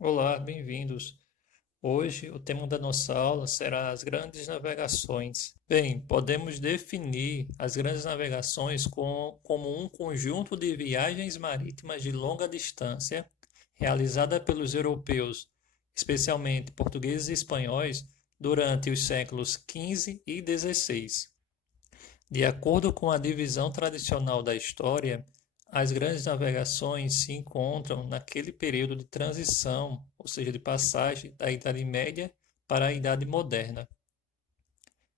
Olá, bem-vindos. Hoje o tema da nossa aula será as grandes navegações. Bem, podemos definir as grandes navegações como um conjunto de viagens marítimas de longa distância realizada pelos europeus, especialmente portugueses e espanhóis, durante os séculos XV e XVI. De acordo com a divisão tradicional da história, as grandes navegações se encontram naquele período de transição, ou seja, de passagem da Idade Média para a Idade Moderna.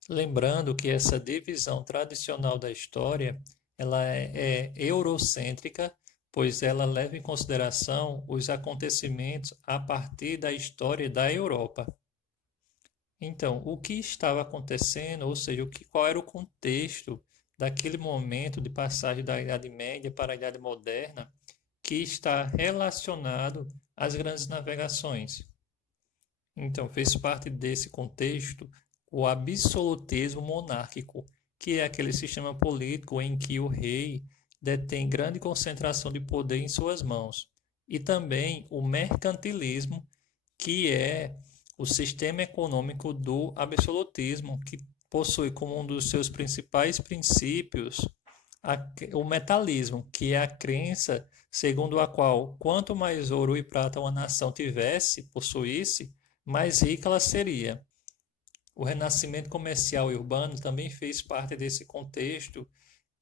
Lembrando que essa divisão tradicional da história, ela é eurocêntrica, pois ela leva em consideração os acontecimentos a partir da história da Europa. Então, o que estava acontecendo, ou seja, qual era o contexto daquele momento de passagem da Idade Média para a Idade Moderna que está relacionado às grandes navegações? Então, fez parte desse contexto o absolutismo monárquico, que é aquele sistema político em que o rei detém grande concentração de poder em suas mãos, e também o mercantilismo, que é o sistema econômico do absolutismo, que possui como um dos seus principais princípios o metalismo, que é a crença segundo a qual quanto mais ouro e prata uma nação tivesse, possuísse, mais rica ela seria. O renascimento comercial e urbano também fez parte desse contexto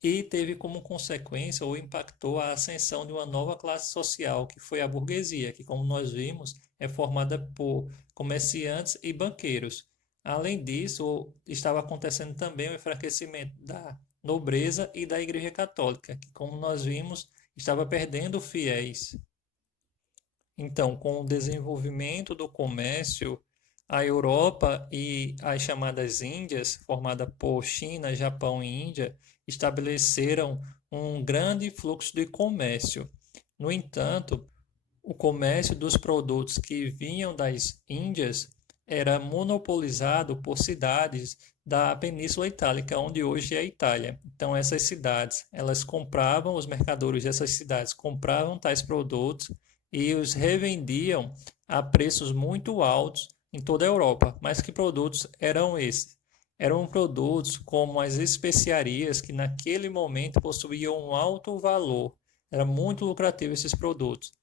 e teve como consequência ou impactou a ascensão de uma nova classe social, que foi a burguesia, que, como nós vimos, é formada por comerciantes e banqueiros. Além disso, estava acontecendo também o enfraquecimento da nobreza e da Igreja Católica, que, como nós vimos, estava perdendo fiéis. Então, com o desenvolvimento do comércio, a Europa e as chamadas Índias, formada por China, Japão e Índia, estabeleceram um grande fluxo de comércio. No entanto, o comércio dos produtos que vinham das Índias era monopolizado por cidades da Península Itálica, onde hoje é a Itália. Então, essas cidades, elas compravam, os mercadores dessas cidades compravam tais produtos e os revendiam a preços muito altos em toda a Europa. Mas que produtos eram esses? Eram produtos como as especiarias, que naquele momento possuíam um alto valor. Era muito lucrativo esses produtos.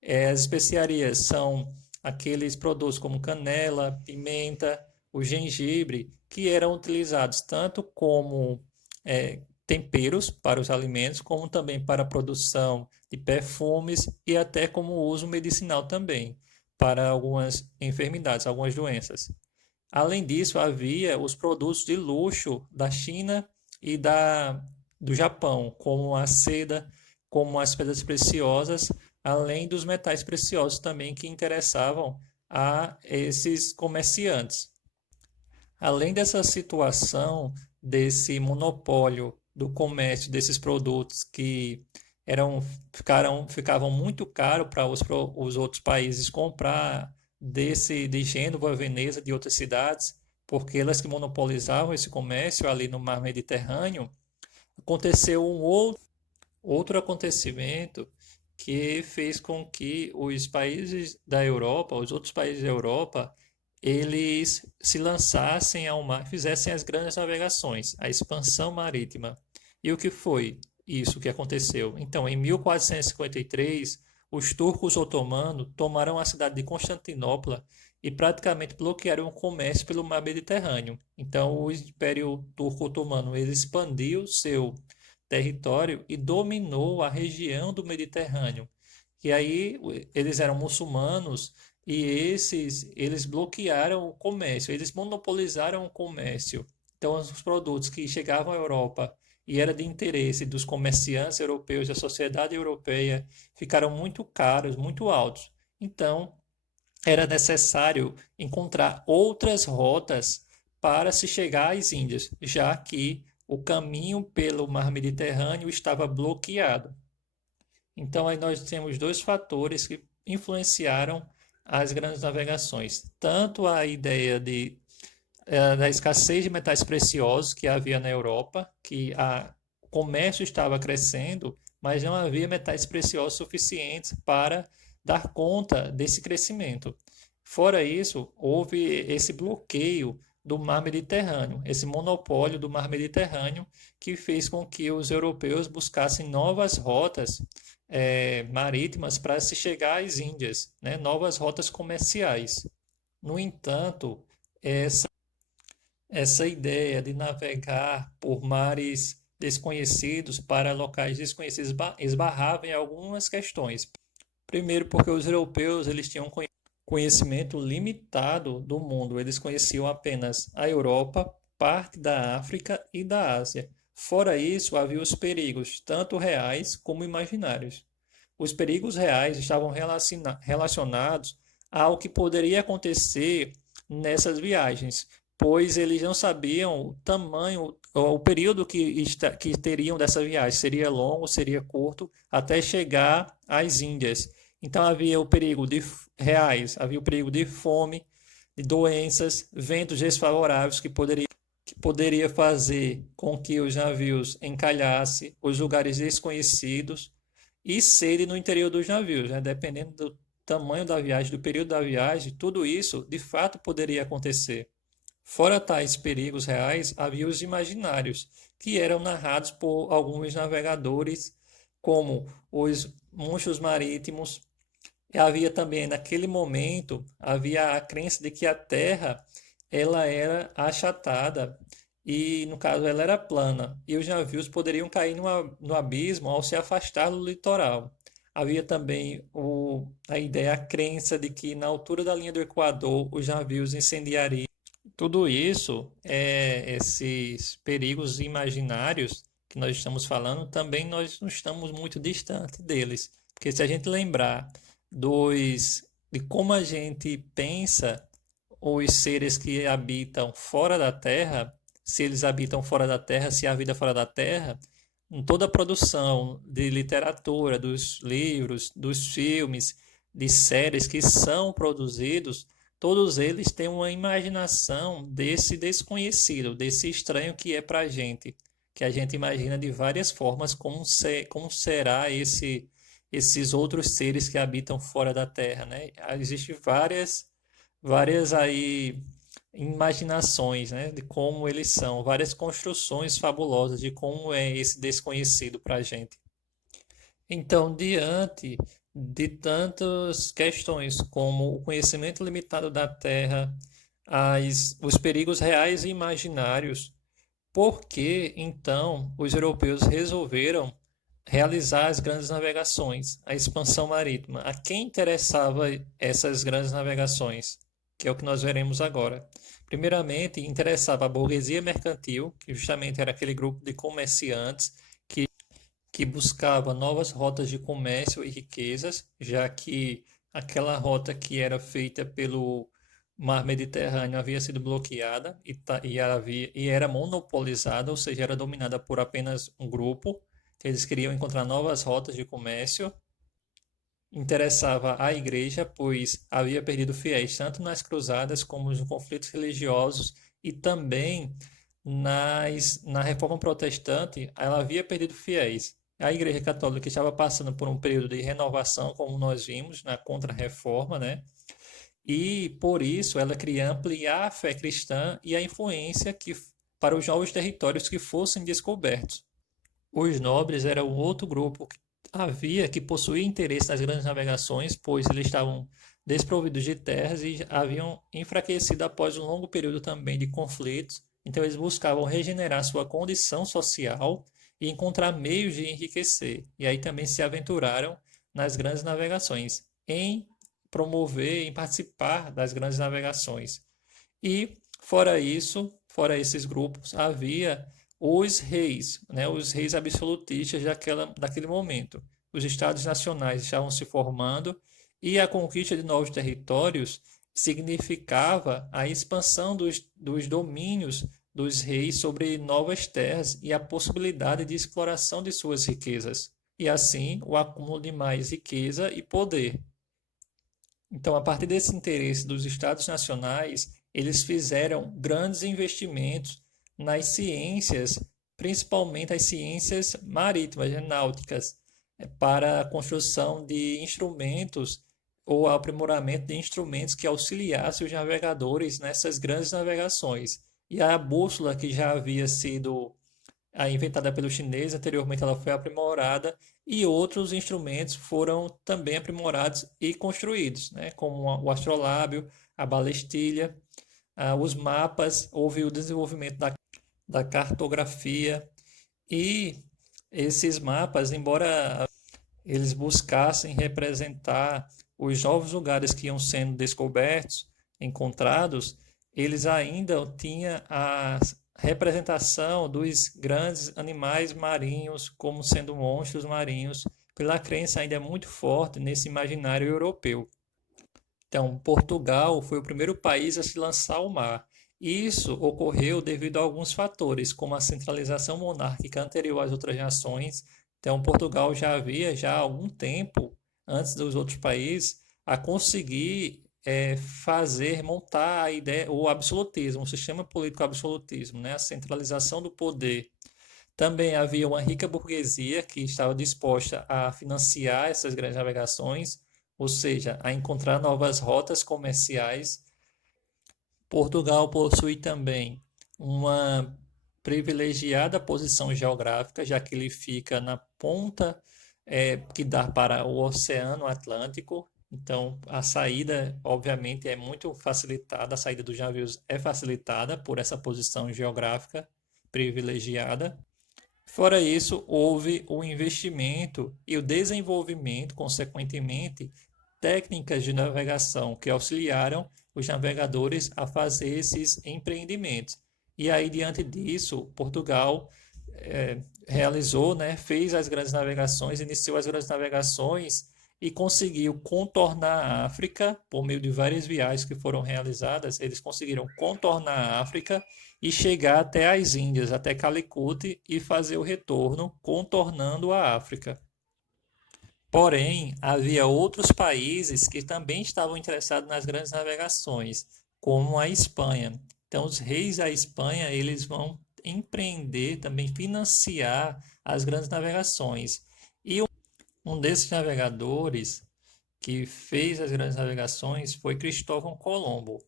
As especiarias são aqueles produtos como canela, pimenta, o gengibre, que eram utilizados tanto como temperos para os alimentos, como também para a produção de perfumes e até como uso medicinal também, para algumas enfermidades, algumas doenças. Além disso, havia os produtos de luxo da China e do Japão, como a seda, como as pedras preciosas, além dos metais preciosos também que interessavam a esses comerciantes. Além dessa situação, desse monopólio do comércio desses produtos que ficavam muito caros para os outros países comprar de Gênova, Veneza, de outras cidades, porque elas que monopolizavam esse comércio ali no mar Mediterrâneo, aconteceu outro acontecimento que fez com que os países da Europa, os outros países da Europa, eles se lançassem ao mar, fizessem as grandes navegações, a expansão marítima. E o que foi isso que aconteceu? Então, em 1453, os turcos otomanos tomaram a cidade de Constantinopla e praticamente bloquearam o comércio pelo mar Mediterrâneo. Então, o Império Turco Otomano ele expandiu seu território e dominou a região do Mediterrâneo. E aí eles eram muçulmanos e eles bloquearam o comércio, eles monopolizaram o comércio. Então os produtos que chegavam à Europa e era de interesse dos comerciantes europeus, da sociedade europeia, ficaram muito caros, muito altos. Então era necessário encontrar outras rotas para se chegar às Índias, já que o caminho pelo mar Mediterrâneo estava bloqueado. Então, aí nós temos dois fatores que influenciaram as grandes navegações. Tanto a ideia da escassez de metais preciosos que havia na Europa, o comércio estava crescendo, mas não havia metais preciosos suficientes para dar conta desse crescimento. Fora isso, houve esse bloqueio do mar Mediterrâneo, esse monopólio do mar Mediterrâneo, que fez com que os europeus buscassem novas rotas marítimas para se chegar às Índias, né? Novas rotas comerciais. No entanto, essa ideia de navegar por mares desconhecidos para locais desconhecidos esbarrava em algumas questões. Primeiro, porque os europeus eles tinham conhecimento limitado do mundo. Eles conheciam apenas a Europa, parte da África e da Ásia. Fora isso, havia os perigos, tanto reais como imaginários. Os perigos reais estavam relacionados ao que poderia acontecer nessas viagens, pois eles não sabiam o tamanho, o período que teriam dessa viagem, seria longo, seria curto, até chegar às Índias. Então havia o perigo de reais, havia o perigo de fome, de doenças, ventos desfavoráveis que poderia fazer com que os navios encalhassem, os lugares desconhecidos e sede no interior dos navios, né? Dependendo do tamanho da viagem, do período da viagem, tudo isso de fato poderia acontecer. Fora tais perigos reais, havia os imaginários, que eram narrados por alguns navegadores, como os monstros marítimos. E havia também, naquele momento, havia a crença de que a Terra ela era achatada e, no caso, ela era plana, e os navios poderiam cair no abismo ao se afastar do litoral. Havia também a ideia, a crença de que na altura da linha do Equador os navios incendiariam. Tudo isso, esses perigos imaginários que nós estamos falando, também nós não estamos muito distante deles. Porque se a gente lembrar de como a gente pensa os seres que habitam fora da Terra, se eles habitam fora da Terra, se há vida fora da Terra, em toda a produção de literatura, dos livros, dos filmes, de séries que são produzidos, todos eles têm uma imaginação desse desconhecido, desse estranho que é para a gente, que a gente imagina de várias formas como será esses outros seres que habitam fora da Terra, né? Existem várias aí imaginações, né, de como eles são, várias construções fabulosas de como é esse desconhecido para a gente. Então, diante de tantas questões como o conhecimento limitado da Terra, os perigos reais e imaginários, por que então os europeus resolveram realizar as grandes navegações, a expansão marítima? A quem interessava essas grandes navegações? Que é o que nós veremos agora. Primeiramente, interessava a burguesia mercantil, que justamente era aquele grupo de comerciantes que buscava novas rotas de comércio e riquezas, já que aquela rota que era feita pelo mar Mediterrâneo havia sido bloqueada e era monopolizada, ou seja, era dominada por apenas um grupo. Eles queriam encontrar novas rotas de comércio. Interessava a igreja, pois havia perdido fiéis tanto nas cruzadas como nos conflitos religiosos e também na Reforma Protestante, ela havia perdido fiéis. A Igreja Católica estava passando por um período de renovação, como nós vimos na Contra-Reforma, né? E por isso ela queria ampliar a fé cristã e a influência para os novos territórios que fossem descobertos. Os nobres eram outro grupo que possuía interesse nas grandes navegações, pois eles estavam desprovidos de terras e haviam enfraquecido após um longo período também de conflitos. Então eles buscavam regenerar sua condição social e encontrar meios de enriquecer. E aí também se aventuraram nas grandes navegações, em promover, em participar das grandes navegações. E fora isso, fora esses grupos, havia os reis, né, os reis absolutistas daquele momento. Os estados nacionais estavam se formando e a conquista de novos territórios significava a expansão dos domínios dos reis sobre novas terras e a possibilidade de exploração de suas riquezas, e assim o acúmulo de mais riqueza e poder. Então, a partir desse interesse dos estados nacionais, eles fizeram grandes investimentos nas ciências, principalmente as ciências marítimas, náuticas, para a construção de instrumentos ou aprimoramento de instrumentos que auxiliassem os navegadores nessas grandes navegações. E a bússola, que já havia sido inventada pelo chinês, anteriormente ela foi aprimorada, e outros instrumentos foram também aprimorados e construídos, né? Como o astrolábio, a balestilha, os mapas, houve o desenvolvimento da cartografia, e esses mapas, embora eles buscassem representar os novos lugares que iam sendo descobertos, encontrados, eles ainda tinham a representação dos grandes animais marinhos como sendo monstros marinhos, pela crença ainda muito forte nesse imaginário europeu. Então, Portugal foi o primeiro país a se lançar ao mar. Isso ocorreu devido a alguns fatores, como a centralização monárquica anterior às outras nações. Então, Portugal já havia, já há algum tempo, antes dos outros países, a conseguir montar a ideia, o absolutismo, o sistema político absolutismo, né? A centralização do poder. Também havia uma rica burguesia que estava disposta a financiar essas grandes navegações, ou seja, a encontrar novas rotas comerciais. Portugal possui também uma privilegiada posição geográfica, já que ele fica na ponta que dá para o Oceano Atlântico. Então, a saída, obviamente, é muito facilitada, a saída dos navios é facilitada por essa posição geográfica privilegiada. Fora isso, houve o investimento e o desenvolvimento, consequentemente, técnicas de navegação que auxiliaram os navegadores a fazer esses empreendimentos. E aí, diante disso, Portugal realizou, né, fez as grandes navegações, iniciou as grandes navegações e conseguiu contornar a África por meio de várias viagens que foram realizadas. Eles conseguiram contornar a África e chegar até as Índias, até Calicut, e fazer o retorno contornando a África. Porém, havia outros países que também estavam interessados nas grandes navegações, como a Espanha. Então, os reis da Espanha, eles vão empreender, também financiar as grandes navegações. E um desses navegadores que fez as grandes navegações foi Cristóvão Colombo.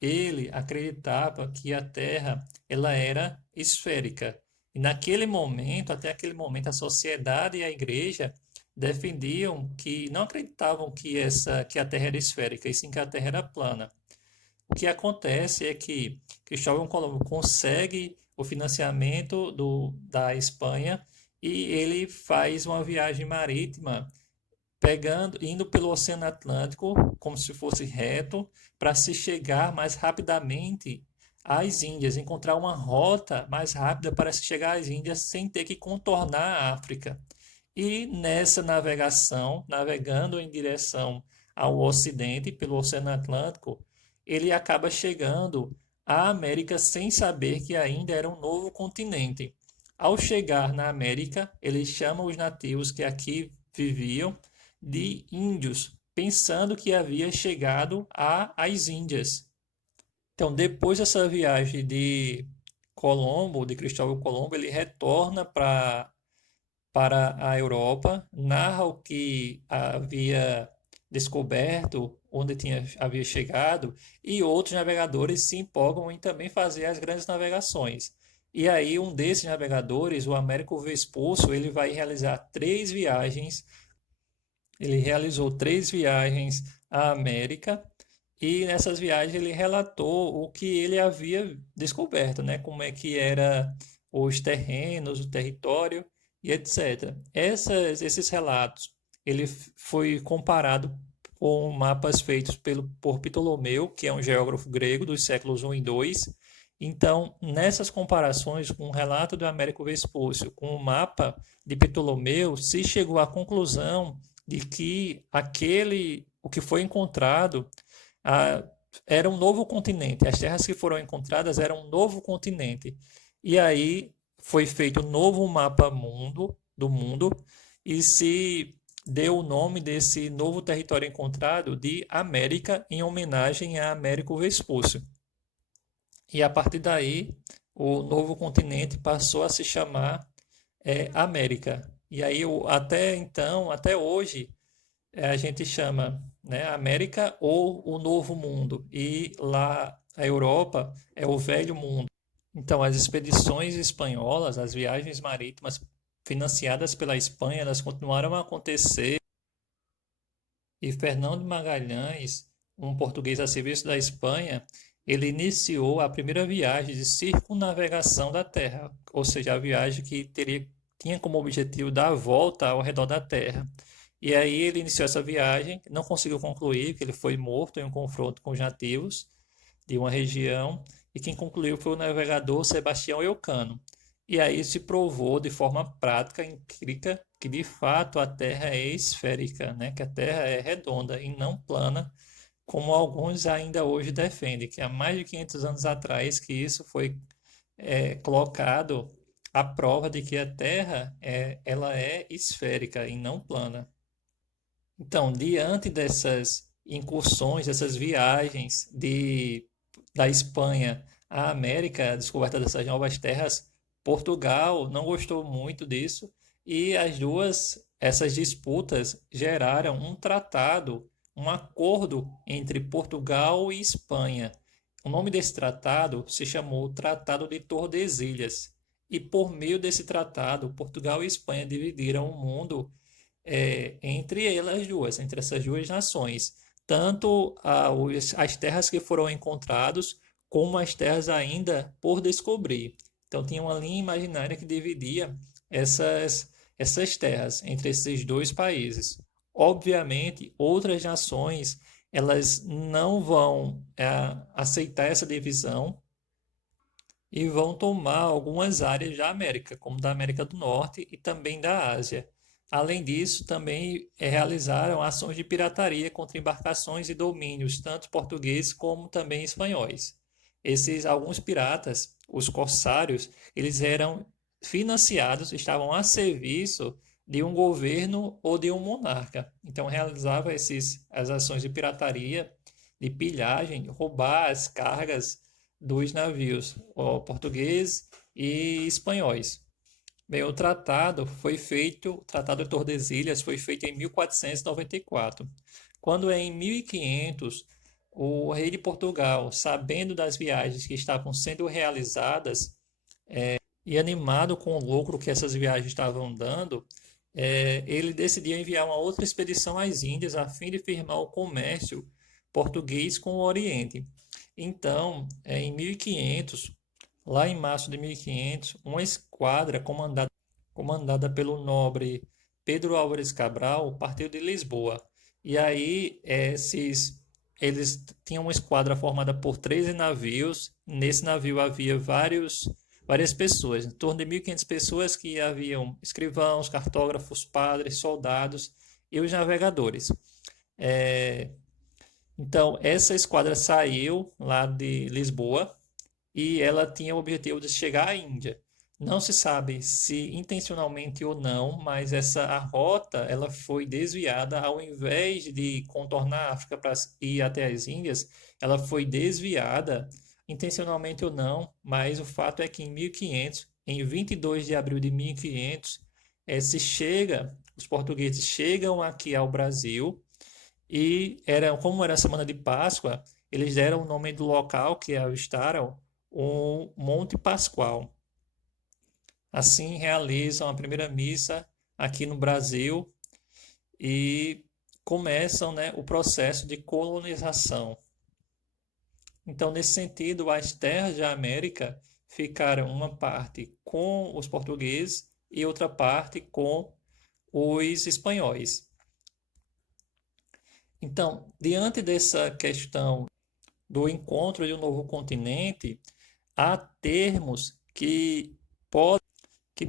Ele acreditava que a Terra ela era esférica. E naquele momento, até aquele momento, a sociedade e a igreja defendiam que não acreditavam que a Terra era esférica, e sim que a Terra era plana. O que acontece é que Cristóvão Colombo consegue o financiamento da Espanha e ele faz uma viagem marítima indo pelo Oceano Atlântico como se fosse reto para se chegar mais rapidamente às Índias, encontrar uma rota mais rápida para se chegar às Índias sem ter que contornar a África. E nessa navegação, navegando em direção ao Ocidente pelo Oceano Atlântico, ele acaba chegando à América sem saber que ainda era um novo continente. Ao chegar na América, ele chama os nativos que aqui viviam de índios, pensando que havia chegado às Índias. Então, depois dessa viagem de Cristóvão Colombo, ele retorna para a Europa, narra o que havia descoberto, onde havia chegado, e outros navegadores se empolgam em também fazer as grandes navegações. E aí um desses navegadores, o Américo Vespúcio, ele vai realizar três viagens. Ele realizou três viagens à América e nessas viagens ele relatou o que ele havia descoberto, né? Como é que era os terrenos, o território e etc. Esses relatos, ele foi comparado com mapas feitos por Ptolomeu, que é um geógrafo grego dos séculos I e II. Então, nessas comparações com o relato do Américo Vespúcio com o mapa de Ptolomeu, se chegou à conclusão de que o que foi encontrado era um novo continente. As terras que foram encontradas eram um novo continente. E aí foi feito um novo mapa do mundo e se deu o nome desse novo território encontrado de América, em homenagem a Américo Vespúcio. E a partir daí, o novo continente passou a se chamar América. E aí, até então, até hoje, a gente chama, né, América ou o Novo Mundo, e lá a Europa é o Velho Mundo. Então, as expedições espanholas, as viagens marítimas financiadas pela Espanha, elas continuaram a acontecer. E Fernão de Magalhães, um português a serviço da Espanha, ele iniciou a primeira viagem de circunnavegação da Terra, ou seja, a viagem que tinha como objetivo dar a volta ao redor da Terra. E aí ele iniciou essa viagem, não conseguiu concluir, porque ele foi morto em um confronto com os nativos de uma região, e quem concluiu foi o navegador Sebastião Elcano. E aí se provou de forma prática, empírica, que de fato a Terra é esférica, né? Que a Terra é redonda e não plana, como alguns ainda hoje defendem, que há mais de 500 anos atrás que isso foi colocado à prova de que a Terra ela é esférica e não plana. Então, diante dessas incursões, dessas viagens da Espanha à América, a descoberta dessas novas terras, Portugal não gostou muito disso e essas disputas geraram um tratado, um acordo entre Portugal e Espanha. O nome desse tratado se chamou Tratado de Tordesilhas. E por meio desse tratado, Portugal e Espanha dividiram o mundo entre elas duas, entre essas duas nações, tanto as terras que foram encontradas, como as terras ainda por descobrir. Então tinha uma linha imaginária que dividia essas terras entre esses dois países. Obviamente, outras nações elas não vão aceitar essa divisão e vão tomar algumas áreas da América, como da América do Norte e também da Ásia. Além disso, também realizaram ações de pirataria contra embarcações e domínios, tanto portugueses como também espanhóis. Alguns piratas, os corsários, eles eram financiados, estavam a serviço de um governo ou de um monarca. Então realizava as ações de pirataria, de pilhagem, roubar as cargas dos navios portugueses e espanhóis. Bem, o Tratado de Tordesilhas foi feito em 1494. Quando em 1500, o rei de Portugal, sabendo das viagens que estavam sendo realizadas e animado com o lucro que essas viagens estavam dando, ele decidiu enviar uma outra expedição às Índias a fim de firmar o comércio português com o Oriente. Então, em 1500, lá em março de 1500, uma esquadra comandada pelo nobre Pedro Álvares Cabral partiu de Lisboa. E aí, eles tinham uma esquadra formada por 13 navios. Nesse navio havia várias pessoas, em torno de 1.500 pessoas, que haviam escrivãos, cartógrafos, padres, soldados e os navegadores. É, então, essa esquadra saiu lá de Lisboa e ela tinha o objetivo de chegar à Índia. Não se sabe se intencionalmente ou não, mas a rota ela foi desviada. Ao invés de contornar a África para ir até as Índias, ela foi desviada, intencionalmente ou não, mas o fato é que em 1500, em 22 de abril de 1500, os portugueses chegam aqui ao Brasil e como era a semana de Páscoa, eles deram o nome do local que avistaram, o Monte Pascoal. Assim realizam a primeira missa aqui no Brasil e começam, né, o processo de colonização. Então, nesse sentido, as terras da América ficaram uma parte com os portugueses e outra parte com os espanhóis. Então, diante dessa questão do encontro de um novo continente, há termos que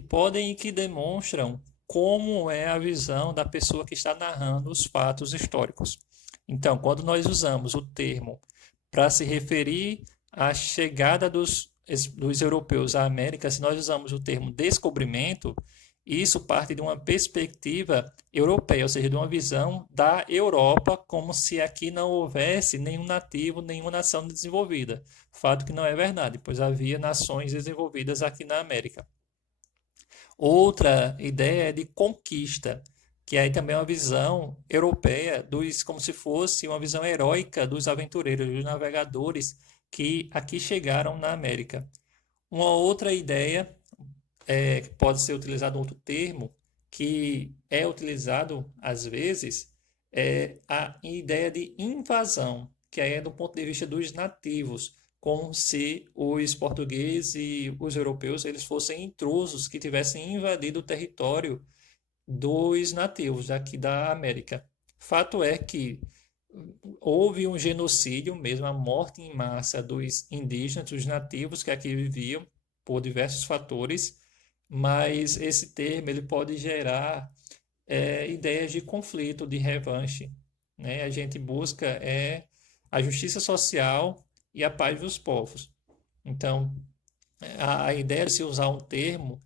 podem e que demonstram como é a visão da pessoa que está narrando os fatos históricos. Então, quando nós usamos o termo para se referir à chegada dos europeus à América, se nós usamos o termo descobrimento, isso parte de uma perspectiva europeia, ou seja, de uma visão da Europa, como se aqui não houvesse nenhum nativo, nenhuma nação desenvolvida. Fato que não é verdade, pois havia nações desenvolvidas aqui na América. Outra ideia é de conquista, que aí também é uma visão europeia como se fosse uma visão heróica dos aventureiros, dos navegadores que aqui chegaram na América. Uma outra ideia que pode ser utilizado outro termo que é utilizado às vezes é a ideia de invasão, que aí é do ponto de vista dos nativos, como se os portugueses e os europeus eles fossem intrusos que tivessem invadido o território dos nativos daqui da América. Fato é que houve um genocídio mesmo, a morte em massa dos indígenas, dos nativos que aqui viviam, por diversos fatores, mas esse termo ele pode gerar ideias de conflito, de revanche, né? A gente busca a justiça social e a paz dos povos. Então, a ideia de se usar um termo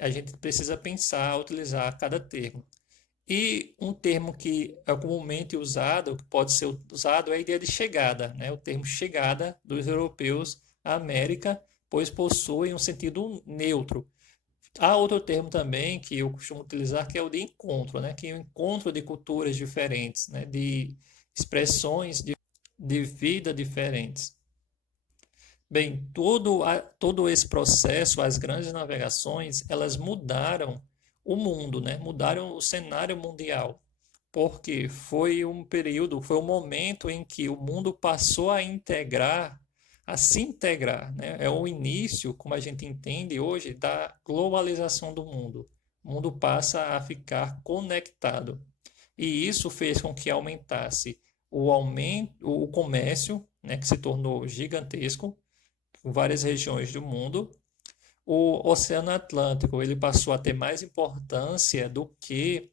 a gente precisa pensar, utilizar cada termo. E um termo que é comumente usado, que pode ser usado, é a ideia de chegada, né? O termo chegada dos europeus à América, pois possui um sentido neutro. Há outro termo também que eu costumo utilizar, que é o de encontro, né? Que é o encontro de culturas diferentes, né? De expressões de vida diferentes. Bem, todo esse processo, as grandes navegações, elas mudaram o mundo, né? Mudaram o cenário mundial, porque foi um período, foi um momento em que o mundo passou a se integrar, né? É o início, como a gente entende hoje, da globalização do mundo. O mundo passa a ficar conectado. E isso fez com que aumentasse o comércio, né, que se tornou gigantesco em várias regiões do mundo. O Oceano Atlântico ele passou a ter mais importância do que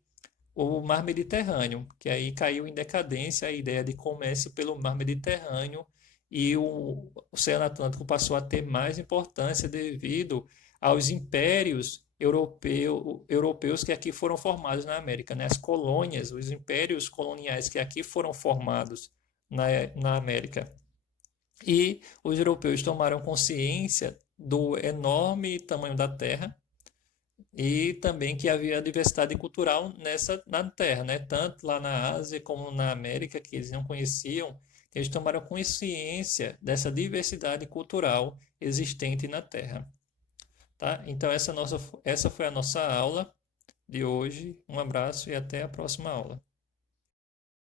o Mar Mediterrâneo, que aí caiu em decadência a ideia de comércio pelo Mar Mediterrâneo e o Oceano Atlântico passou a ter mais importância devido aos impérios europeus que aqui foram formados na América, né? As colônias, os impérios coloniais que aqui foram formados na América. E os europeus tomaram consciência do enorme tamanho da Terra e também que havia diversidade cultural na Terra, né? Tanto lá na Ásia como na América, que eles não conheciam, eles tomaram consciência dessa diversidade cultural existente na Terra, tá? Então essa foi a nossa aula de hoje. Um abraço e até a próxima aula.